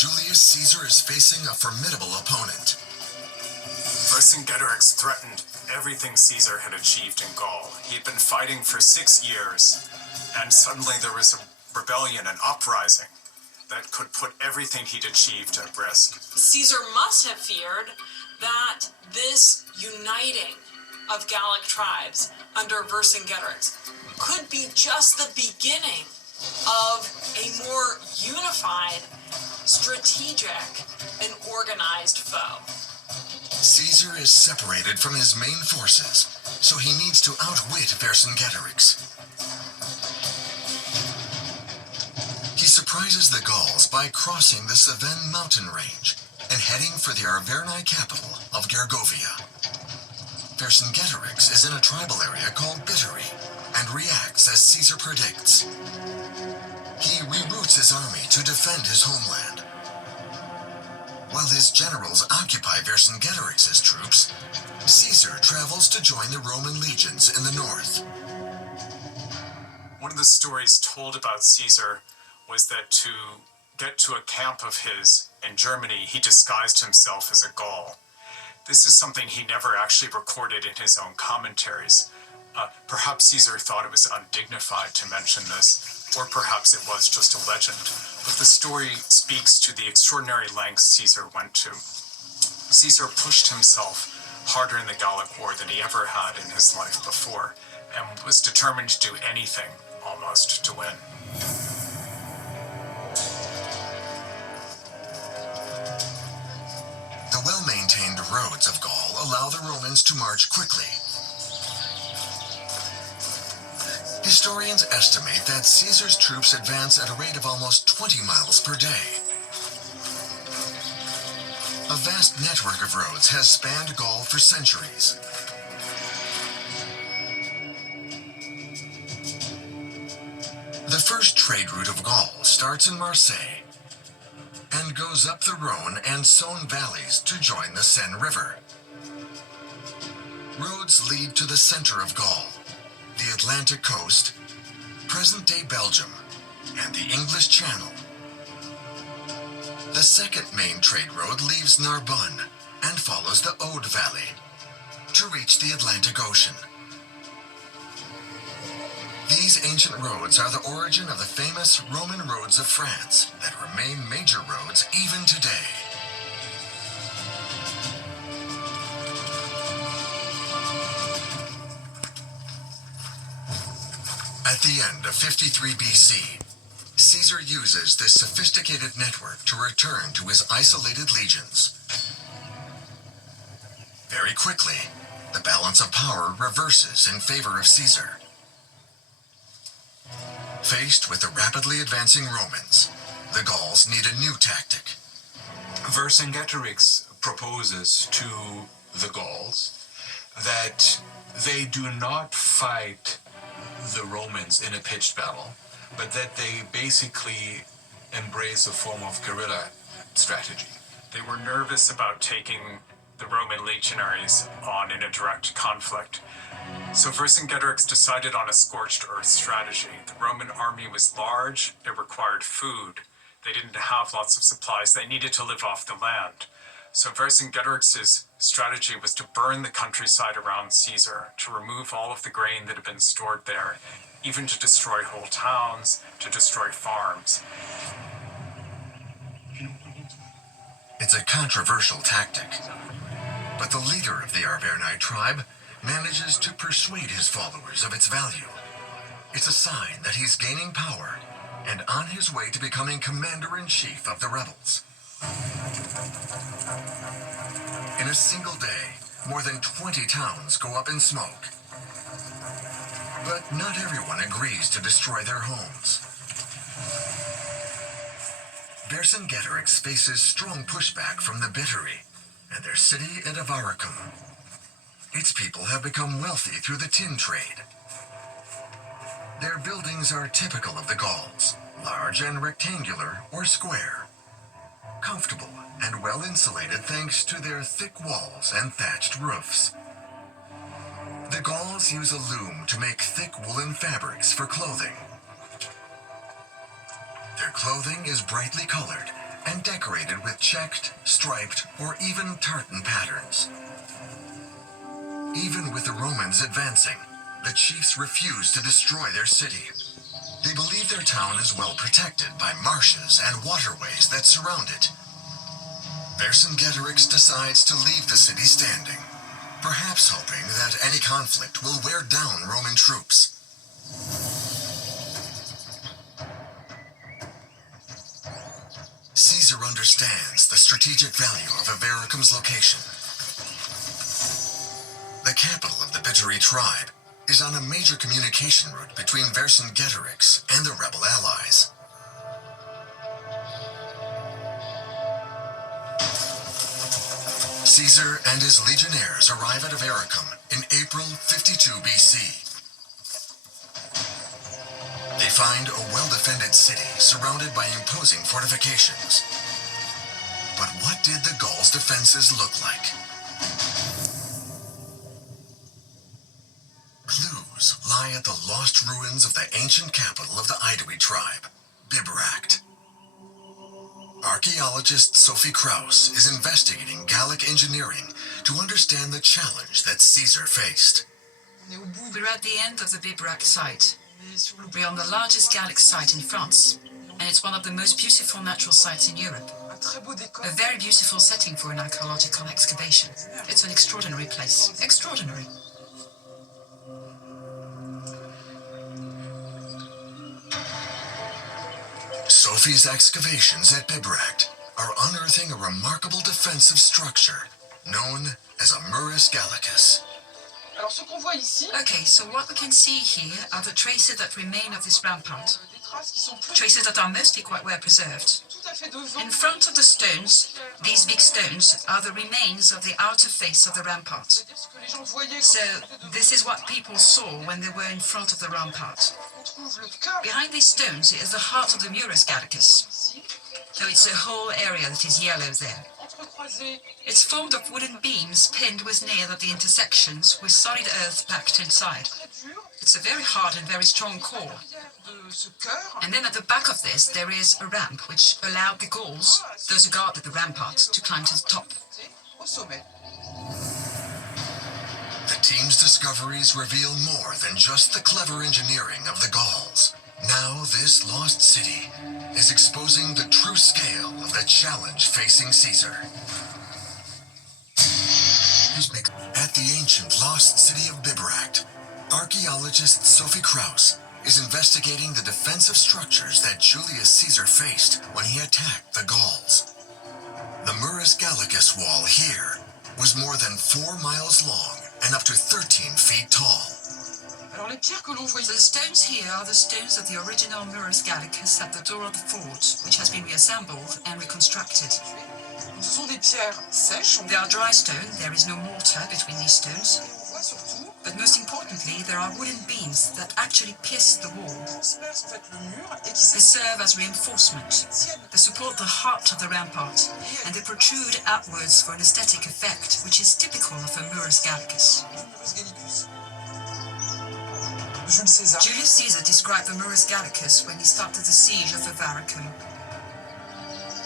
Julius Caesar is facing a formidable opponent. Vercingetorix threatened everything Caesar had achieved in Gaul. He had been fighting for 6 years, and suddenly there was a rebellion, an uprising, that could put everything he'd achieved at risk. Caesar must have feared that this uniting of Gallic tribes under Vercingetorix could be just the beginning of a more unified, strategic, and organized foe. Caesar is separated from his main forces, so he needs to outwit Vercingetorix. He surprises the Gauls by crossing the Cevennes mountain range and heading for the Arverni capital of Gergovia. Vercingetorix is in a tribal area called Bituri and reacts as Caesar predicts. He reroutes his army to defend his homeland. While his generals occupy Vercingetorix's troops, Caesar travels to join the Roman legions in the north. One of the stories told about Caesar was that to get to a camp of his in Germany, he disguised himself as a Gaul. This is something he never actually recorded in his own commentaries. Perhaps Caesar thought it was undignified to mention this, or perhaps it was just a legend. But the story speaks to the extraordinary lengths Caesar went to. Caesar pushed himself harder in the Gallic War than he ever had in his life before, and was determined to do anything, almost, to win. The well-maintained roads of Gaul allow the Romans to march quickly. Historians estimate that Caesar's troops advance at a rate of almost 20 miles per day. A vast network of roads has spanned Gaul for centuries. The first trade route of Gaul starts in Marseille and goes up the Rhone and Saône valleys to join the Seine River. Roads lead to the center of Gaul, the Atlantic coast, present-day Belgium, and the English Channel. The second main trade road leaves Narbonne and follows the Aude Valley to reach the Atlantic Ocean. These ancient roads are the origin of the famous Roman roads of France that remain major roads even today. At the end of 53 BC, Caesar uses this sophisticated network to return to his isolated legions. Very quickly, the balance of power reverses in favor of Caesar. Faced with the rapidly advancing Romans, the Gauls need a new tactic. Vercingetorix proposes to the Gauls that they do not fight the Romans in a pitched battle, but that they basically embrace a form of guerrilla strategy. They were nervous about taking the Roman legionaries on in a direct conflict. So Vercingetorix decided on a scorched earth strategy. The Roman army was large, it required food. They didn't have lots of supplies, they needed to live off the land. So Vercingetorix's strategy was to burn the countryside around Caesar, to remove all of the grain that had been stored there, even to destroy whole towns, to destroy farms. It's a controversial tactic, but the leader of the Arverni tribe manages to persuade his followers of its value. It's a sign that he's gaining power and on his way to becoming commander-in-chief of the rebels. In a single day, more than 20 towns go up in smoke. But not everyone agrees to destroy their homes. Vercingetorix faces strong pushback from the Bituri and their city at Avaricum. Its people have become wealthy through the tin trade. Their buildings are typical of the Gauls, large and rectangular or square. Comfortable and well insulated thanks to their thick walls and thatched roofs. The Gauls use a loom to make thick woolen fabrics for clothing. Their clothing is brightly colored and decorated with checked, striped, or even tartan patterns. Even with the Romans advancing, the chiefs refused to destroy their city. They believe their town is well protected by marshes and waterways that surround it. Vercingetorix decides to leave the city standing, perhaps hoping that any conflict will wear down Roman troops. Caesar understands the strategic value of Avaricum's location. The capital of the Bituri tribe is on a major communication route between Vercingetorix and the rebel allies. Caesar and his legionnaires arrive at Avaricum in April 52 BC. They find a well-defended city surrounded by imposing fortifications. But what did the Gauls' defenses look like? Clues lie at the lost ruins of the ancient capital of the Aedui tribe, Bibracte. Archaeologist Sophie Krauss is investigating Gallic engineering to understand the challenge that Caesar faced. We're at the end of the Bibracte site. We're on the largest Gallic site in France, and it's one of the most beautiful natural sites in Europe. A very beautiful setting for an archaeological excavation. It's an extraordinary place. Extraordinary. Sophie's excavations at Bibracte are unearthing a remarkable defensive structure known as a Murus Gallicus. Okay, so what we can see here are the traces that remain of this rampart. Traces that are mostly quite well preserved. In front of the stones, these big stones are the remains of the outer face of the rampart. So this is what people saw when they were in front of the rampart. Behind these stones is the heart of the Murus Gallicus. So it's a whole area that is yellow there. It's formed of wooden beams pinned with nails at the intersections with solid earth packed inside. It's a very hard and very strong core. And then at the back of this there is a ramp which allowed the Gauls, those who guarded the rampart, to climb to the top. The team's discoveries reveal more than just the clever engineering of the Gauls. Now this lost city is exposing the true scale of the challenge facing Caesar. At the ancient lost city of Bibracte, archaeologist Sophie Krauss is investigating the defensive structures that Julius Caesar faced when he attacked the Gauls. The Murus Gallicus wall here was more than 4 miles long and up to 13 feet tall. So the stones here are the stones of the original Murus Gallicus at the door of the fort, which has been reassembled and reconstructed. They are dry stone, there is no mortar between these stones. But most importantly, there are wooden beams that actually pierce the wall. They serve as reinforcement. They support the heart of the rampart, and they protrude outwards for an aesthetic effect, which is typical of a Murus Gallicus. Julius Caesar described the Murus Gallicus when he started the siege of Avaricum.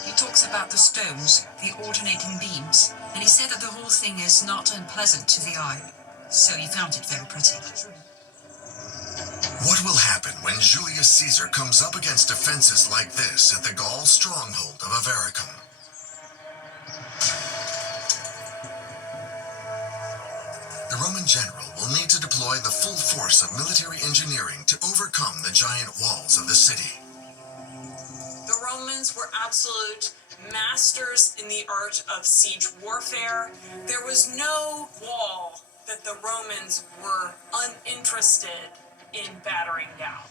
He talks about the stones, the alternating beams, and he said that the whole thing is not unpleasant to the eye. So he found it very pretty. What will happen when Julius Caesar comes up against defenses like this at the Gaul stronghold of Avaricum? The Roman general will need to deploy the full force of military engineering to overcome the giant walls of the city. The Romans were absolute masters in the art of siege warfare. There was no wall that the Romans were uninterested in battering down.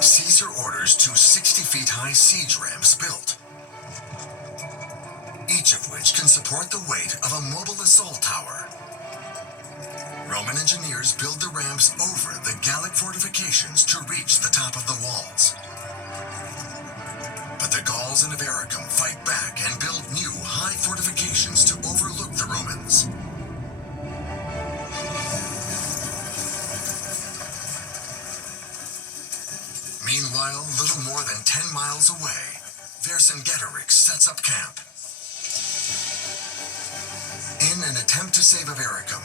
Caesar orders 2 60-feet-high siege ramps built, each of which can support the weight of a mobile assault tower. Roman engineers build the ramps over the Gallic fortifications to reach the top of the walls. But the Gauls in Avaricum fight back and build new high fortifications to overlook the Romans. Meanwhile, little more than 10 miles away, Vercingetorix sets up camp. In an attempt to save Avaricum,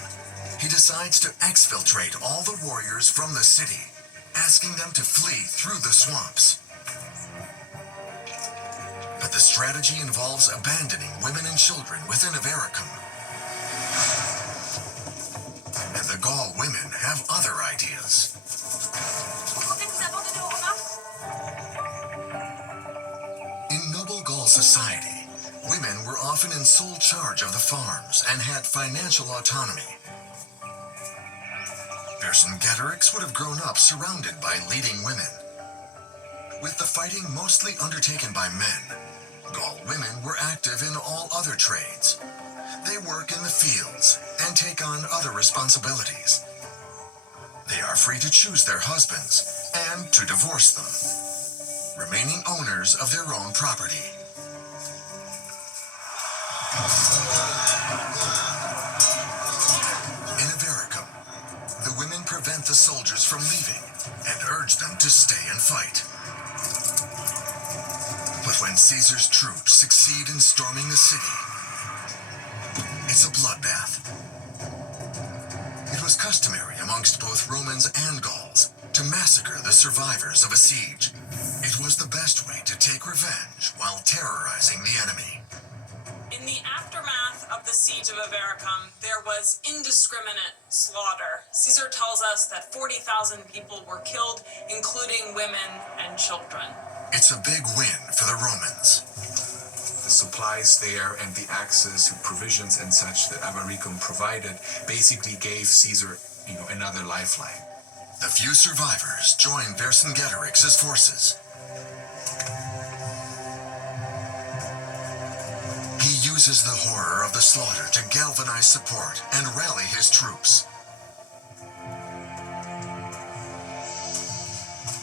he decides to exfiltrate all the warriors from the city, asking them to flee through the swamps. But the strategy involves abandoning women and children within Avaricum. And the Gaul women have other ideas. In noble Gaul society, women were often in sole charge of the farms and had financial autonomy. Vercingetorix would have grown up surrounded by leading women. With the fighting mostly undertaken by men, Gaul women were active in all other trades. They work in the fields and take on other responsibilities. They are free to choose their husbands and to divorce them, remaining owners of their own property. In Avaricum, the women prevent the soldiers from leaving and urge them to stay and fight. But when Caesar's troops succeed in storming the city, it's a bloodbath. It was customary amongst both Romans and Gauls to massacre the survivors of a siege. It was the best way to take revenge while terrorizing the enemy. In the aftermath of the siege of Avaricum, there was indiscriminate slaughter. Caesar tells us that 40,000 people were killed, including women and children. It's a big win for the Romans. The supplies there and the access to provisions and such that Avaricum provided basically gave Caesar, another lifeline. The few survivors join Vercingetorix's forces. He uses the horror of the slaughter to galvanize support and rally his troops.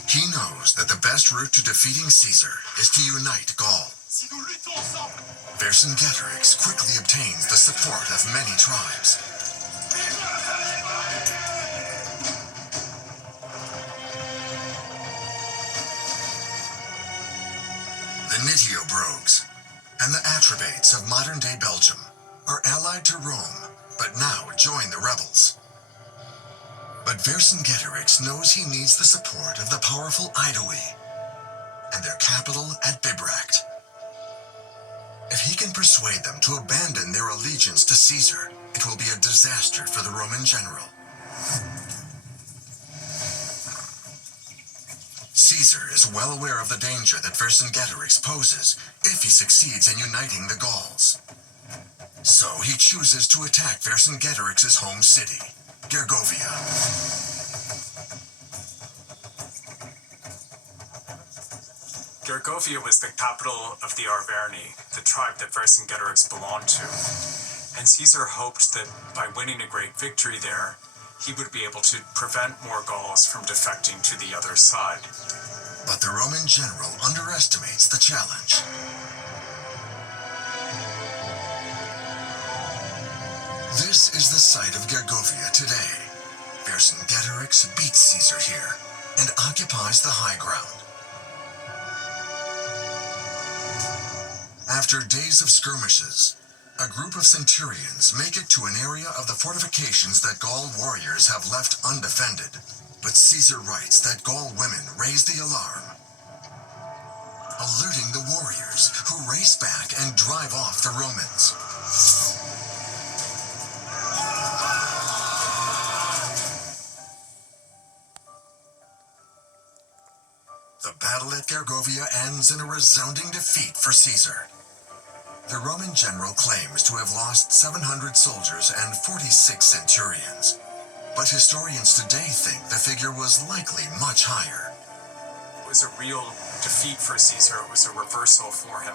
He knows that the best route to defeating Caesar is to unite Gaul. Vercingetorix quickly obtains the support of many tribes. The Nitiobrogues and the Atrebates of modern-day Belgium are allied to Rome, but now join the rebels. But Vercingetorix knows he needs the support of the powerful Aedui and their capital at Bibracte. If he can persuade them to abandon their allegiance to Caesar, it will be a disaster for the Roman general. Caesar is well aware of the danger that Vercingetorix poses if he succeeds in uniting the Gauls. So he chooses to attack Vercingetorix's home city, Gergovia. Gergovia was the capital of the Arverni, the tribe that Vercingetorix belonged to. And Caesar hoped that by winning a great victory there, he would be able to prevent more Gauls from defecting to the other side. But the Roman general underestimates the challenge. This is the site of Gergovia today. Vercingetorix beats Caesar here and occupies the high ground. After days of skirmishes, a group of centurions make it to an area of the fortifications that Gaul warriors have left undefended. But Caesar writes that Gaul women raise the alarm, alerting the warriors, who race back and drive off the Romans. The battle at Gergovia ends in a resounding defeat for Caesar. The Roman general claims to have lost 700 soldiers and 46 centurions. But historians today think the figure was likely much higher. It was a real defeat for Caesar. It was a reversal for him.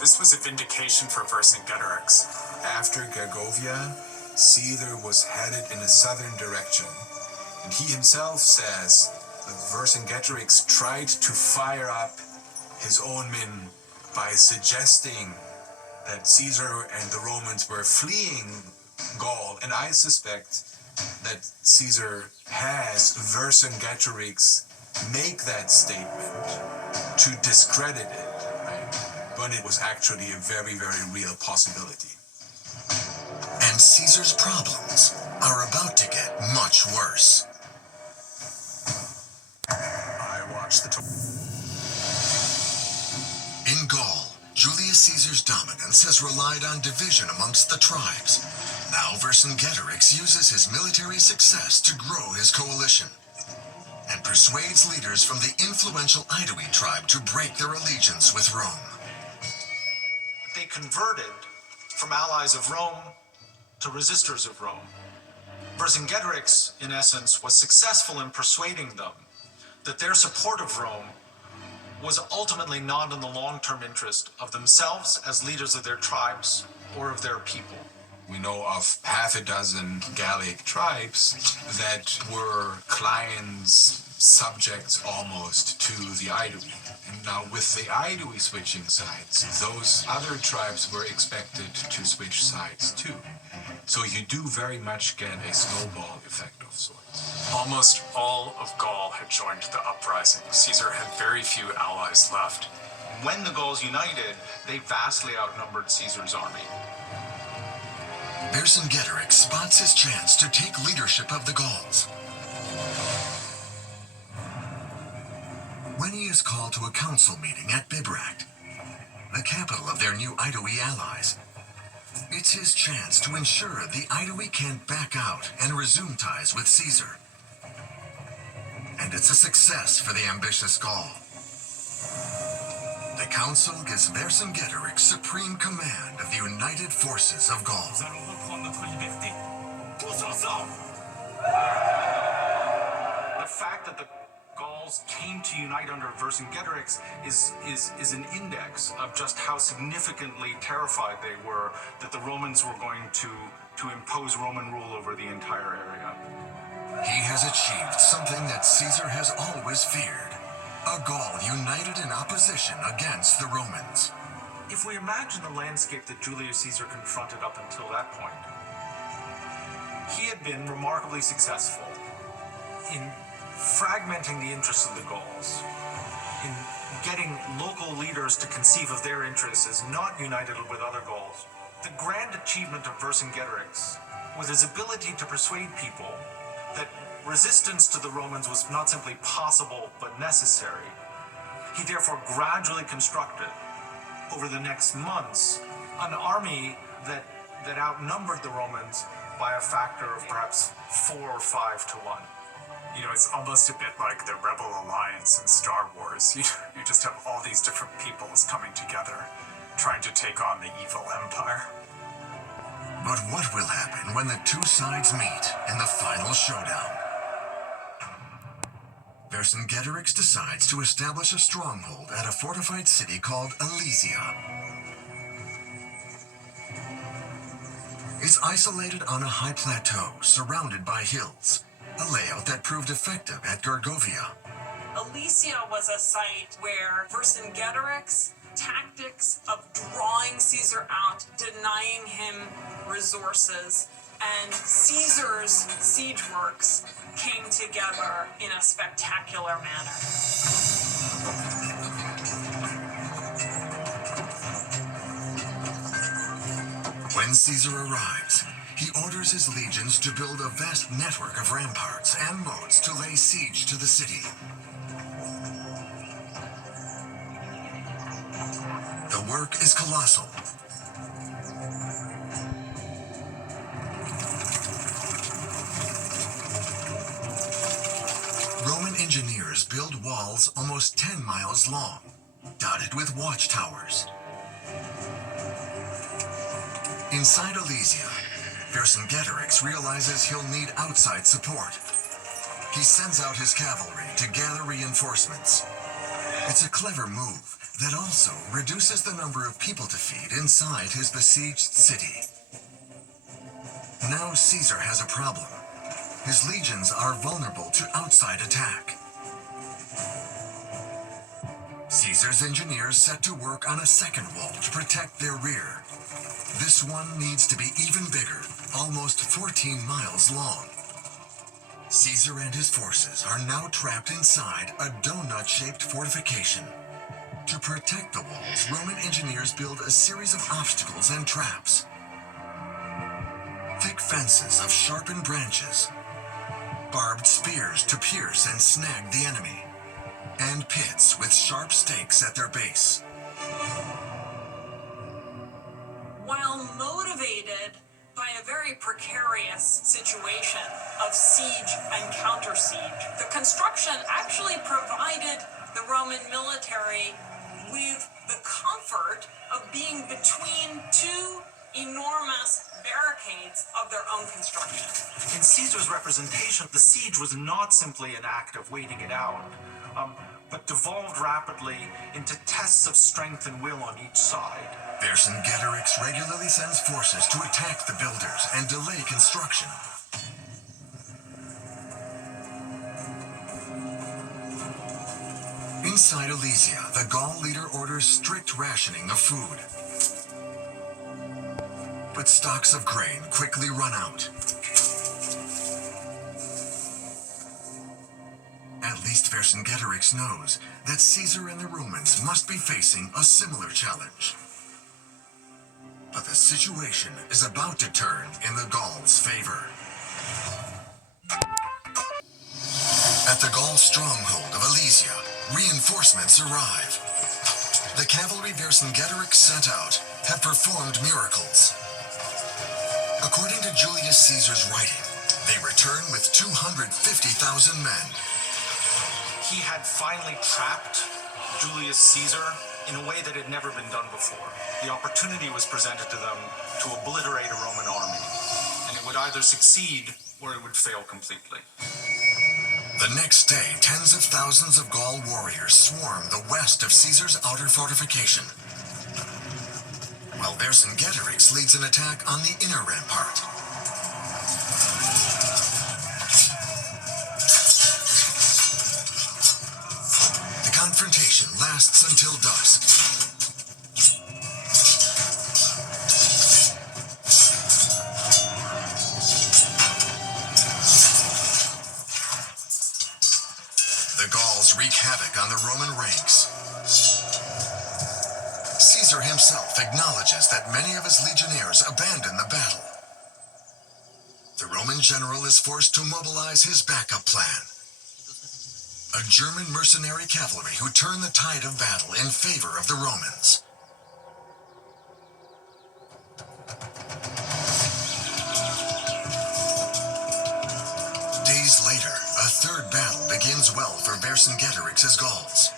This was a vindication for Vercingetorix. After Gergovia, Caesar was headed in a southern direction, and he himself says that Vercingetorix tried to fire up his own men by suggesting that Caesar and the Romans were fleeing Gaul, and I suspect that Caesar has Vercingetorix make that statement to discredit it, right? When it was actually a very, very real possibility. And Caesar's problems are about to get much worse. I watched the In Gaul, Julius Caesar's dominance has relied on division amongst the tribes. Now Vercingetorix uses his military success to grow his coalition and persuades leaders from the influential Aedui tribe to break their allegiance with Rome. They converted from allies of Rome to resistors of Rome. Vercingetorix, in essence, was successful in persuading them that their support of Rome was ultimately not in the long-term interest of themselves as leaders of their tribes or of their people. We know of half a dozen Gallic tribes that were clients, subjects almost to the Aedui. And now with the Aedui switching sides, those other tribes were expected to switch sides too. So you do very much get a snowball effect of sorts. Almost all of Gaul had joined the uprising. Caesar had very few allies left. When the Gauls united, they vastly outnumbered Caesar's army. Vercingetorix spots his chance to take leadership of the Gauls. When he is called to a council meeting at Bibracte, the capital of their new Aedui allies, it's his chance to ensure the Aedui can't back out and resume ties with Caesar. And it's a success for the ambitious Gaul. The council gives Vercingetorix supreme command of the united forces of Gaul. Nous allons reprendre notre liberté. Tous ensemble! The fact that the Gauls came to unite under Vercingetorix is an index of just how significantly terrified they were that the Romans were going to impose Roman rule over the entire area. He has achieved something that Caesar has always feared. A Gaul united in opposition against the Romans. If we imagine the landscape that Julius Caesar confronted up until that point, he had been remarkably successful in fragmenting the interests of the Gauls, in getting local leaders to conceive of their interests as not united with other Gauls. The grand achievement of Vercingetorix was his ability to persuade people that resistance to the Romans was not simply possible but necessary. He therefore gradually constructed, over the next months, an army that outnumbered the Romans by a factor of perhaps 4 or 5 to 1. You know, it's almost a bit like the Rebel Alliance in Star Wars. You just have all these different peoples coming together, trying to take on the evil empire. But what will happen when the two sides meet in the final showdown? Vercingetorix decides to establish a stronghold at a fortified city called Alesia. It's isolated on a high plateau surrounded by hills, a layout that proved effective at Gergovia. Alesia was a site where Vercingetorix tactics of drawing Caesar out, denying him resources, and Caesar's siege works came together in a spectacular manner. When Caesar arrives, he orders his legions to build a vast network of ramparts and moats to lay siege to the city. The work is colossal. Roman engineers build walls almost 10 miles long, dotted with watchtowers. Inside Alesia, Vercingetorix realizes he'll need outside support. He sends out his cavalry to gather reinforcements. It's a clever move that also reduces the number of people to feed inside his besieged city. Now Caesar has a problem. His legions are vulnerable to outside attack. Caesar's engineers set to work on a second wall to protect their rear. This one needs to be even bigger, almost 14 miles long. Caesar and his forces are now trapped inside a donut-shaped fortification. To protect the walls, Roman engineers build a series of obstacles and traps. Thick fences of sharpened branches, barbed spears to pierce and snag the enemy, and pits with sharp stakes at their base. While motivated by a very precarious situation of siege and counter-siege, the construction actually provided the Roman military with the comfort of being between two enormous barricades of their own construction. In Caesar's representation, the siege was not simply an act of waiting it out, but devolved rapidly into tests of strength and will on each side. Vercingetorix regularly sends forces to attack the builders and delay construction. Inside Alesia, the Gaul leader orders strict rationing of food. But stocks of grain quickly run out. At least Vercingetorix knows that Caesar and the Romans must be facing a similar challenge. But the situation is about to turn in the Gauls' favor. At the Gaul stronghold of Alesia, reinforcements arrive. The cavalry Vercingetorix sent out have performed miracles. According to Julius Caesar's writing, they return with 250,000 men. He had finally trapped Julius Caesar in a way that had never been done before. The opportunity was presented to them to obliterate a Roman army, and it would either succeed or it would fail completely. The next day, tens of thousands of Gaul warriors swarm the west of Caesar's outer fortification, while Vercingetorix leads an attack on the inner rampart. The confrontation lasts until dusk. The Gauls wreak havoc on the Roman ranks. Caesar himself acknowledges that many of his legionnaires abandon the battle. The Roman general is forced to mobilize his backup plan. A German mercenary cavalry who turn the tide of battle in favor of the Romans. Days later, a third battle begins well for Vercingetorix's Gauls.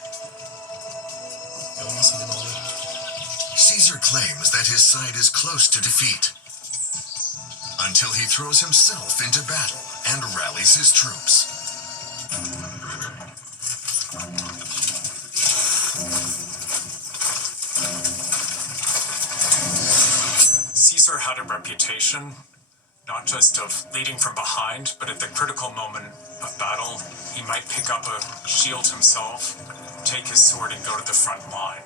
Caesar claims that his side is close to defeat, until he throws himself into battle and rallies his troops. Caesar had a reputation, not just of leading from behind, but at the critical moment of battle, he might pick up a shield himself, take his sword, and go to the front line.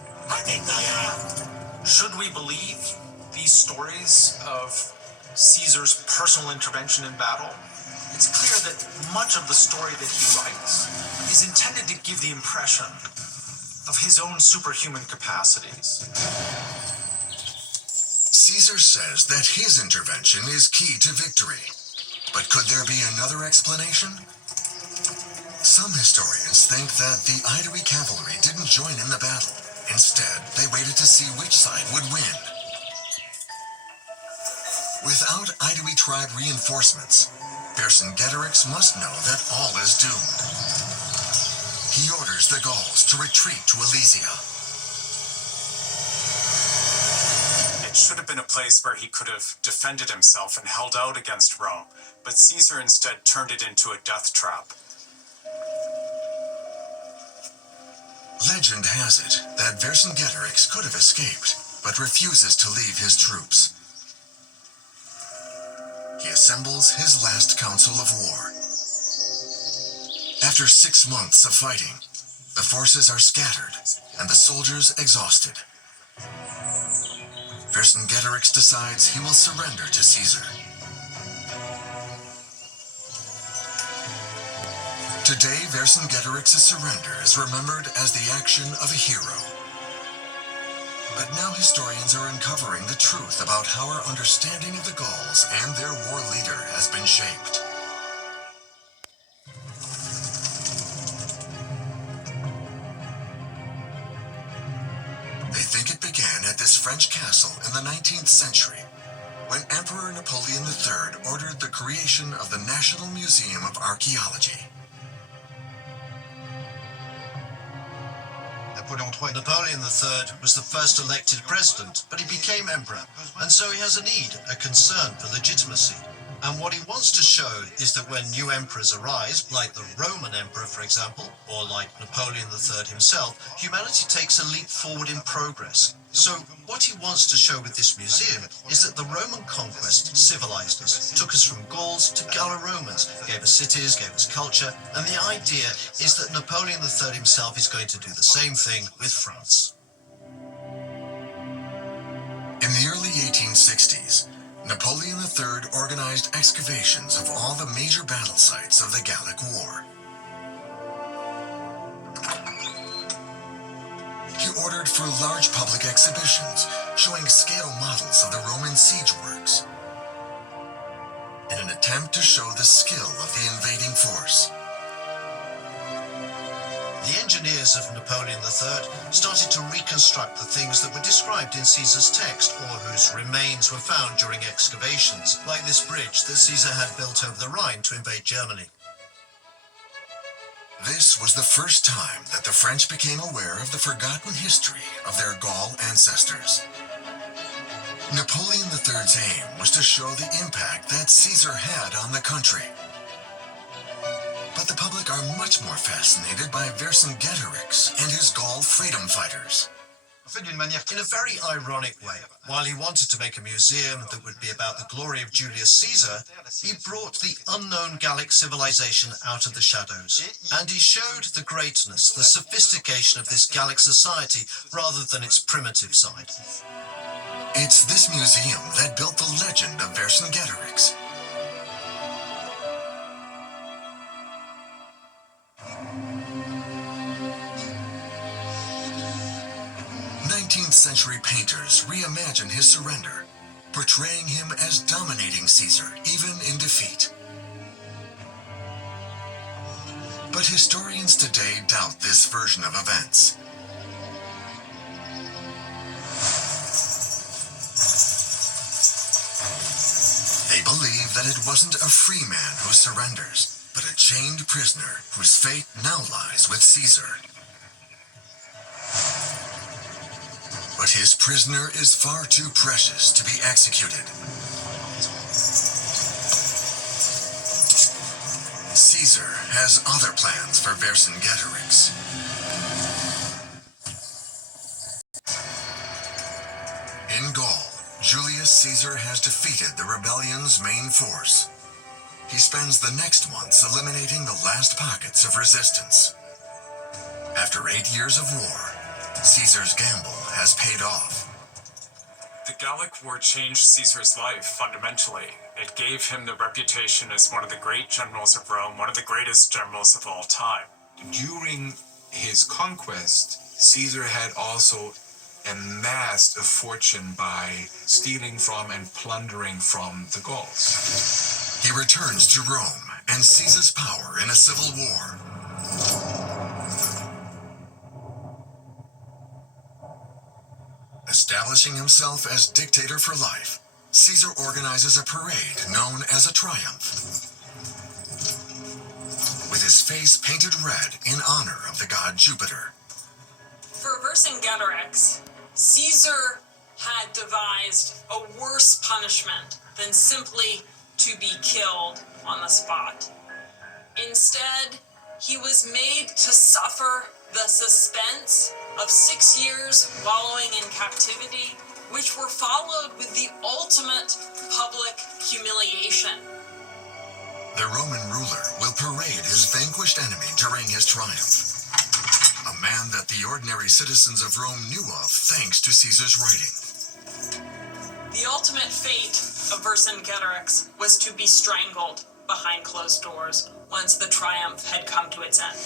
Should we believe these stories of Caesar's personal intervention in battle? It's clear that much of the story that he writes is intended to give the impression of his own superhuman capacities. Caesar says that his intervention is key to victory. But could there be another explanation? Some historians think that the Aedui cavalry didn't join in the battle. Instead, they waited to see which side would win. Without Aedui tribe reinforcements, Vercingetorix must know that all is doomed. He orders the Gauls to retreat to Alesia. It should have been a place where he could have defended himself and held out against Rome, but Caesar instead turned it into a death trap. Legend has it that Vercingetorix could have escaped, but refuses to leave his troops. He assembles his last council of war. After 6 months of fighting, the forces are scattered and the soldiers exhausted. Vercingetorix decides he will surrender to Caesar. Today, Vercingetorix's surrender is remembered as the action of a hero. But now historians are uncovering the truth about how our understanding of the Gauls and their war leader has been shaped. They think it began at this French castle in the 19th century, when Emperor Napoleon III ordered the creation of the National Museum of Archaeology. Napoleon III was the first elected president, but he became emperor, and so he has a need, a concern for legitimacy. And what he wants to show is that when new emperors arise, like the Roman emperor, for example, or like Napoleon III himself, humanity takes a leap forward in progress. So what he wants to show with this museum is that the Roman conquest civilized us, took us from Gauls to Gallo-Romans, gave us cities, gave us culture, and the idea is that Napoleon III himself is going to do the same thing with France. In the early 1860s, Napoleon III organized excavations of all the major battle sites of the Gallic War. He ordered for large public exhibitions showing scale models of the Roman siege works in an attempt to show the skill of the invading force. The engineers of Napoleon III started to reconstruct the things that were described in Caesar's text or whose remains were found during excavations, like this bridge that Caesar had built over the Rhine to invade Germany. This was the first time that the French became aware of the forgotten history of their Gaul ancestors. Napoleon III's aim was to show the impact that Caesar had on the country. But the public are much more fascinated by Vercingetorix and his Gaul freedom fighters. In a very ironic way, while he wanted to make a museum that would be about the glory of Julius Caesar, he brought the unknown Gallic civilization out of the shadows. And he showed the greatness, the sophistication of this Gallic society rather than its primitive side. It's this museum that built the legend of Vercingetorix. 19th century painters reimagine his surrender, portraying him as dominating Caesar even in defeat. But historians today doubt this version of events. They believe that it wasn't a free man who surrenders, but a chained prisoner whose fate now lies with Caesar. But his prisoner is far too precious to be executed. Caesar has other plans for Vercingetorix. In Gaul, Julius Caesar has defeated the rebellion's main force. He spends the next months eliminating the last pockets of resistance. After 8 years of war, Caesar's gamble has paid off. The Gallic War changed Caesar's life fundamentally. It gave him the reputation as one of the great generals of Rome, one of the greatest generals of all time. During his conquest, Caesar had also amassed a fortune by stealing from and plundering from the Gauls. He returns to Rome and seizes power in a civil war. Establishing himself as dictator for life, Caesar organizes a parade known as a triumph, with his face painted red in honor of the god Jupiter. For Vercingetorix, Caesar had devised a worse punishment than simply to be killed on the spot. Instead, he was made to suffer the suspense of 6 years wallowing in captivity, which were followed with the ultimate public humiliation. The Roman ruler will parade his vanquished enemy during his triumph, a man that the ordinary citizens of Rome knew of thanks to Caesar's writing. The ultimate fate of Vercingetorix was to be strangled behind closed doors, once the triumph had come to its end.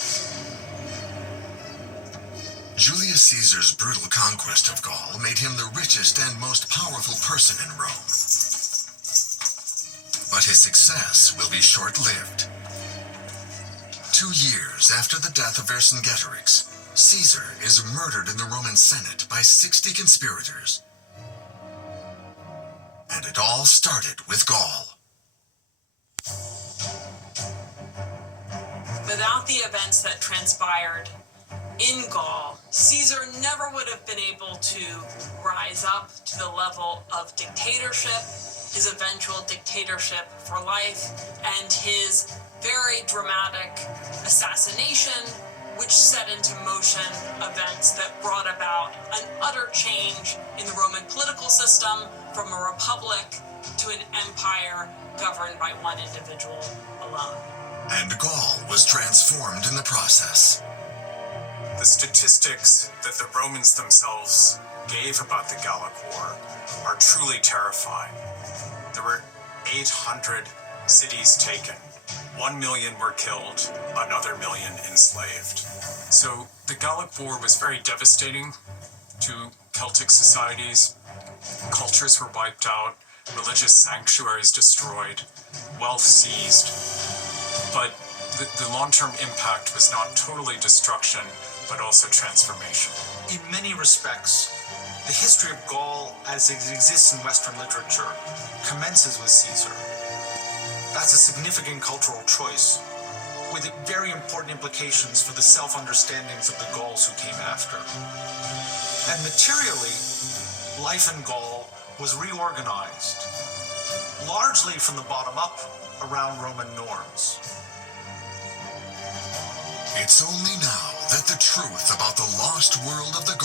Julius Caesar's brutal conquest of Gaul made him the richest and most powerful person in Rome. But his success will be short-lived. 2 years after the death of Vercingetorix, Caesar is murdered in the Roman Senate by 60 conspirators. And it all started with Gaul. Without the events that transpired in Gaul, Caesar never would have been able to rise up to the level of dictatorship, his eventual dictatorship for life, and his very dramatic assassination, which set into motion events that brought about an utter change in the Roman political system from a republic to an empire governed by one individual alone. And Gaul was transformed in the process. The statistics that the Romans themselves gave about the Gallic War are truly terrifying. There were 800 cities taken. 1 million were killed, another million enslaved. So the Gallic War was very devastating to Celtic societies. Cultures were wiped out, religious sanctuaries destroyed, wealth seized. But the long-term impact was not totally destruction, but also transformation. In many respects, the history of Gaul as it exists in Western literature commences with Caesar. That's a significant cultural choice, with very important implications for the self-understandings of the Gauls who came after. And materially, life in Gaul was reorganized, largely from the bottom up around Roman norms. It's only now that the truth about the lost world of the